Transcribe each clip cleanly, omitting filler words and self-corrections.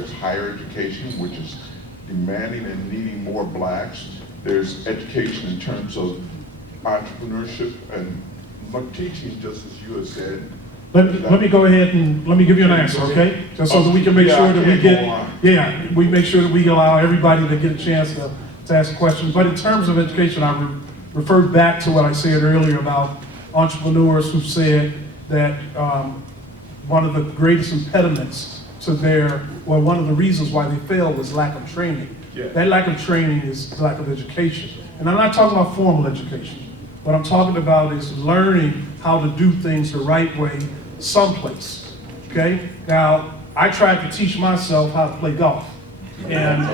There's higher education, which is demanding and needing more blacks. There's education in terms of entrepreneurship and teaching, just as you have said. Let me go ahead and let me give you an answer, okay? Just so that we can make sure that we make sure that we allow everybody to get a chance to ask questions. But in terms of education, I referred back to what I said earlier about entrepreneurs who said that one of the greatest impediments to one of the reasons why they failed was lack of training. Yeah. That lack of training is lack of education. And I'm not talking about formal education. What I'm talking about is learning how to do things the right way someplace, okay? Now, I tried to teach myself how to play golf, and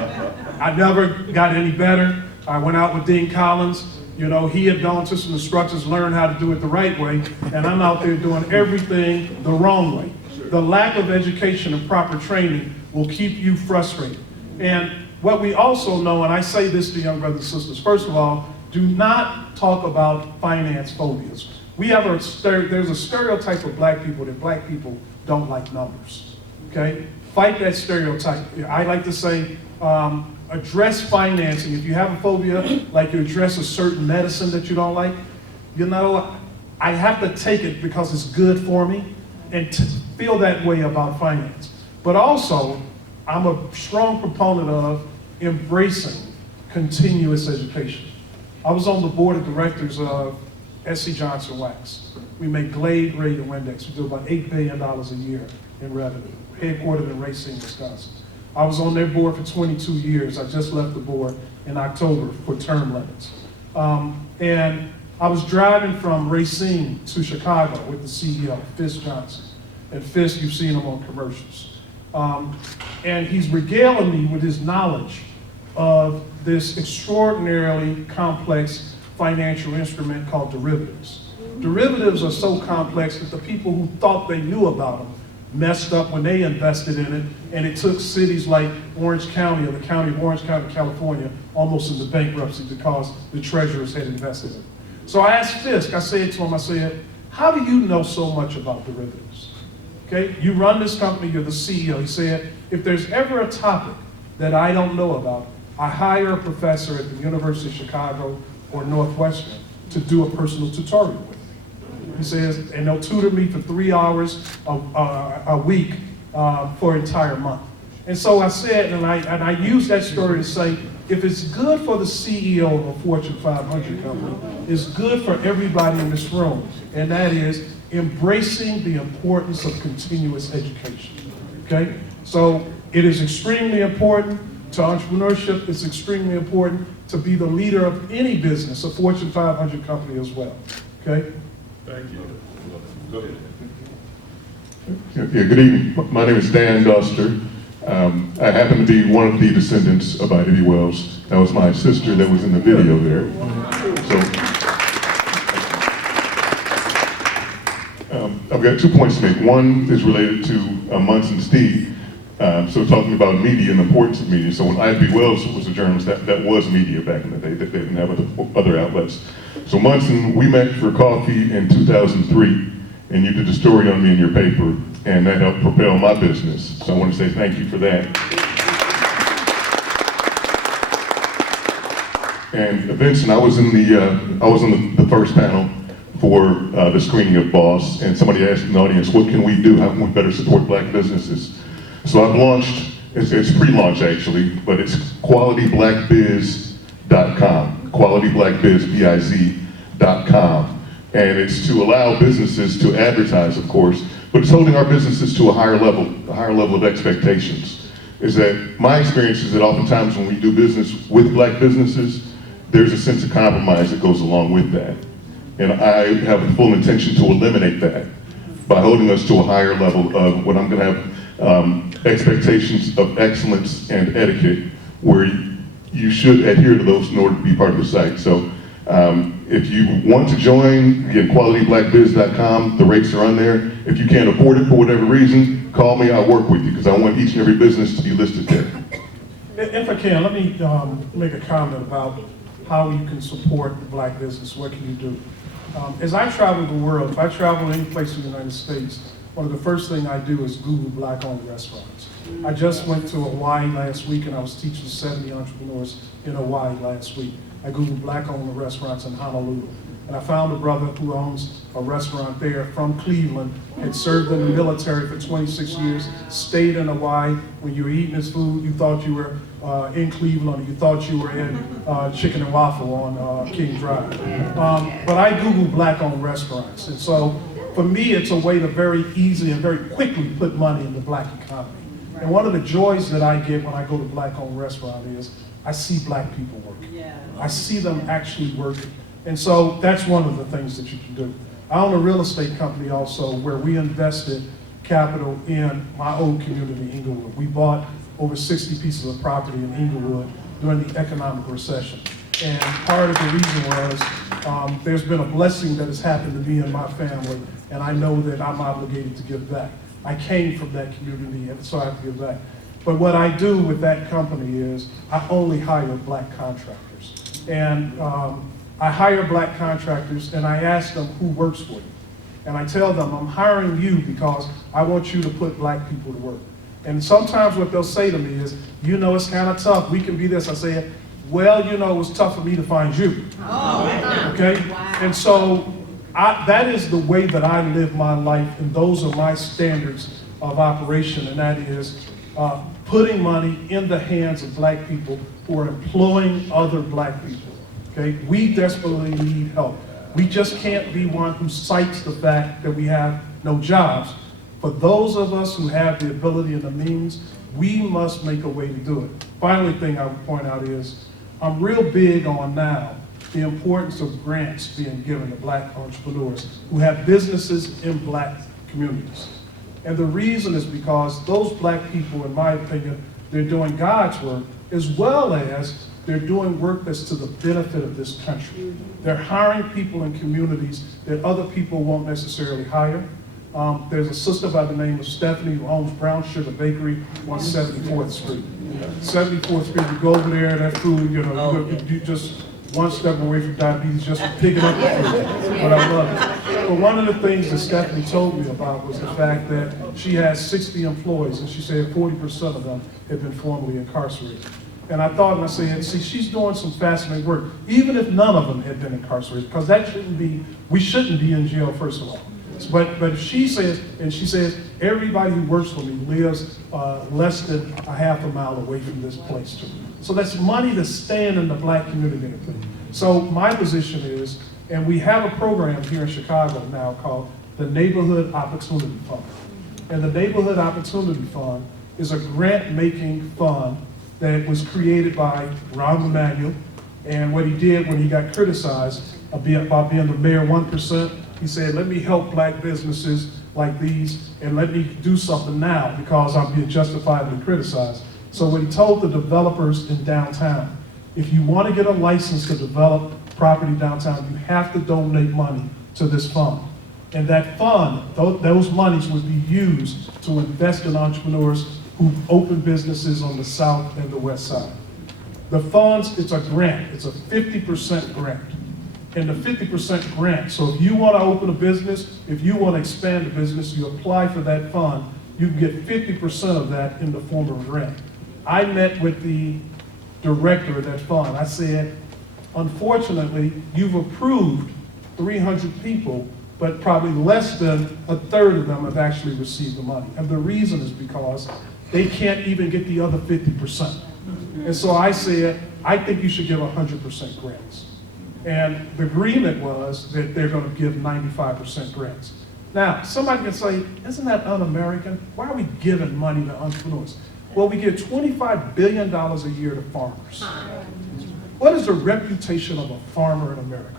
I never got any better. I went out with Dean Collins. You know, he had gone to some instructors, learned how to do it the right way, and I'm out there doing everything the wrong way. The lack of education and proper training will keep you frustrated. And what we also know, and I say this to young brothers and sisters, first of all, do not talk about finance phobias. There's a stereotype of black people that black people don't like numbers, okay? Fight that stereotype. I like to say, address financing. If you have a phobia, like you address a certain medicine that you don't like, you know, I have to take it because it's good for me and feel that way about finance. But also, I'm a strong proponent of embracing continuous education. I was on the board of directors of S.C. Johnson Wax. We make Glade Radio Index. We do about $8 billion a year in revenue, headquartered in Racine, Wisconsin. I was on their board for 22 years. I just left the board in October for term limits. And I was driving from Racine to Chicago with the CEO, Fisk Johnson. And Fisk, you've seen him on commercials. And he's regaling me with his knowledge of this extraordinarily complex financial instrument called derivatives. Derivatives are so complex that the people who thought they knew about them messed up when they invested in it, and it took cities like Orange County, or the county of Orange County, California, almost into bankruptcy because the treasurers had invested in it. So I asked Fisk, I said to him, I said, how do you know so much about derivatives? Okay, you run this company, you're the CEO. He said, if there's ever a topic that I don't know about, I hire a professor at the University of Chicago or Northwestern to do a personal tutorial with me. He says, and they'll tutor me for 3 hours a week for an entire month. And so I said, and I used that story to say, if it's good for the CEO of a Fortune 500 company, it's good for everybody in this room, and that is embracing the importance of continuous education, okay? So it is extremely important to entrepreneurship. It's extremely important to be the leader of any business, a Fortune 500 company as well, okay? Thank you. Go ahead. Yeah, good evening. My name is Dan Duster. I happen to be one of the descendants of Ida B. Wells. That was my sister that was in the video there. So, I've got 2 points to make. One is related to Munson Steve. So talking about media and the importance of media. So when Ida B. Wells was a journalist, that was media back in the day. They didn't have other outlets. So Munson, we met for coffee in 2003, and you did a story on me in your paper, and that helped propel my business. So I want to say thank you for that. And Vincent, I was on the first panel for the screening of Boss, and somebody asked in the audience, what can we do? How can we better support black businesses? So I've launched, it's pre-launch actually, but it's qualityblackbiz.com, qualityblackbiz.com. And it's to allow businesses to advertise, of course, but it's holding our businesses to a higher level of expectations. Is that my experience is that oftentimes when we do business with black businesses, there's a sense of compromise that goes along with that. And I have a full intention to eliminate that by holding us to a higher level of what I'm gonna have expectations of excellence and etiquette, where you should adhere to those in order to be part of the site. So if you want to join, again, qualityblackbiz.com, the rates are on there. If you can't afford it for whatever reason, call me, I'll work with you, because I want each and every business to be listed there. If I can, let me make a comment about how you can support the black business. What can you do? As I travel the world, if I travel any place in the United States, one of the first things I do is Google black-owned restaurants. I just went to Hawaii last week, and I was teaching 70 entrepreneurs in Hawaii last week. I Googled black-owned restaurants in Honolulu. And I found a brother who owns a restaurant there from Cleveland, had served in the military for 26 years, stayed in Hawaii. When you were eating his food, you thought you were in Cleveland, or you thought you were in Chicken and Waffle on King Drive. But I Googled black-owned restaurants. And so for me, it's a way to very easily and very quickly put money in the black economy. And one of the joys that I get when I go to black-owned restaurant is I see black people working. I see them actually working. And so that's one of the things that you can do. I own a real estate company also where we invested capital in my old community, Inglewood. We bought over 60 pieces of property in Inglewood during the economic recession. And part of the reason was there's been a blessing that has happened to me and my family, and I know that I'm obligated to give back. I came from that community, and so I have to give back. But what I do with that company is I only hire black contractors. And I hire black contractors, and I ask them who works for you. And I tell them, I'm hiring you because I want you to put black people to work. And sometimes what they'll say to me is, you know, it's kind of tough. We can be this. I say, well, you know, it was tough for me to find you. Oh, okay? Wow. And so that is the way that I live my life, and those are my standards of operation, and that is putting money in the hands of black people who are employing other black people. Okay? We desperately need help. We just can't be one who cites the fact that we have no jobs. For those of us who have the ability and the means, we must make a way to do it. Finally thing I would point out is, I'm real big on now the importance of grants being given to black entrepreneurs who have businesses in black communities. And the reason is because those black people, in my opinion, they're doing God's work, as well as they're doing work that's to the benefit of this country. They're hiring people in communities that other people won't necessarily hire. There's a sister by the name of Stephanie who owns Brown Sugar Bakery on 74th Street. 74th Street, you go over there, that food, you know, you just one step away from diabetes just from picking up the food. But I love it. But one of the things that Stephanie told me about was the fact that she has 60 employees, and she said 40% of them had been formerly incarcerated. And I thought, and I said, see, she's doing some fascinating work, even if none of them had been incarcerated, because that shouldn't be, we shouldn't be in jail, first of all. But if she says, and she says, everybody who works for me lives less than a half a mile away from this place too. So that's money that's staying in the black community. So my position is, and we have a program here in Chicago now called the Neighborhood Opportunity Fund. And the Neighborhood Opportunity Fund is a grant-making fund that was created by Rahm Emanuel. And what he did when he got criticized about being the mayor 1%, he said, let me help black businesses like these, and let me do something now because I'm being justifiably criticized. So what he told the developers in downtown, if you want to get a license to develop property downtown, you have to donate money to this fund. And that fund, those monies would be used to invest in entrepreneurs who open businesses on the south and the west side. The funds, it's a grant, it's a 50% grant. And the 50% grant, so if you want to open a business, if you want to expand a business, you apply for that fund, you can get 50% of that in the form of a grant. I met with the director of that fund. I said, unfortunately, you've approved 300 people, but probably less than a third of them have actually received the money. And the reason is because they can't even get the other 50%. And so I said, I think you should give 100% grants. And the agreement was that they're going to give 95% grants. Now, somebody can say, isn't that un-American? Why are we giving money to entrepreneurs? Well, we give $25 billion a year to farmers. What is the reputation of a farmer in America?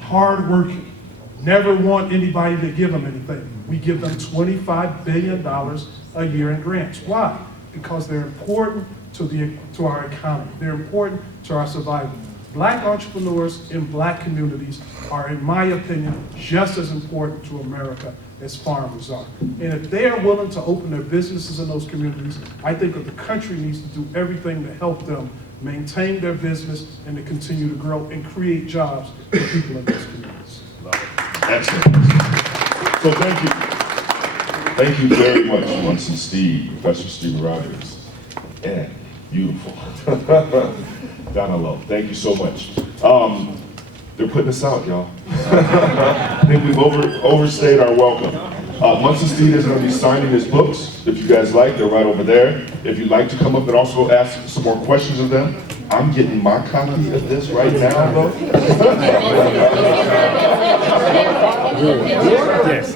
Hardworking, never want anybody to give them anything. We give them $25 billion a year in grants. Why? Because they're important to our economy. They're important to our survival. Black entrepreneurs in black communities are, in my opinion, just as important to America as farmers are. And if they are willing to open their businesses in those communities, I think that the country needs to do everything to help them maintain their business and to continue to grow and create jobs for people in those communities. Excellent. So thank you. Thank you very much, Munson Steve, Professor Steve Rogers. Yeah, beautiful. Donna Lowe, thank you so much. They're putting us out, y'all. I think we've overstayed our welcome. Munson Steve is going to be signing his books. If you guys like, they're right over there. If you'd like to come up and also ask some more questions of them, I'm getting my copy of this right now, though. Yes.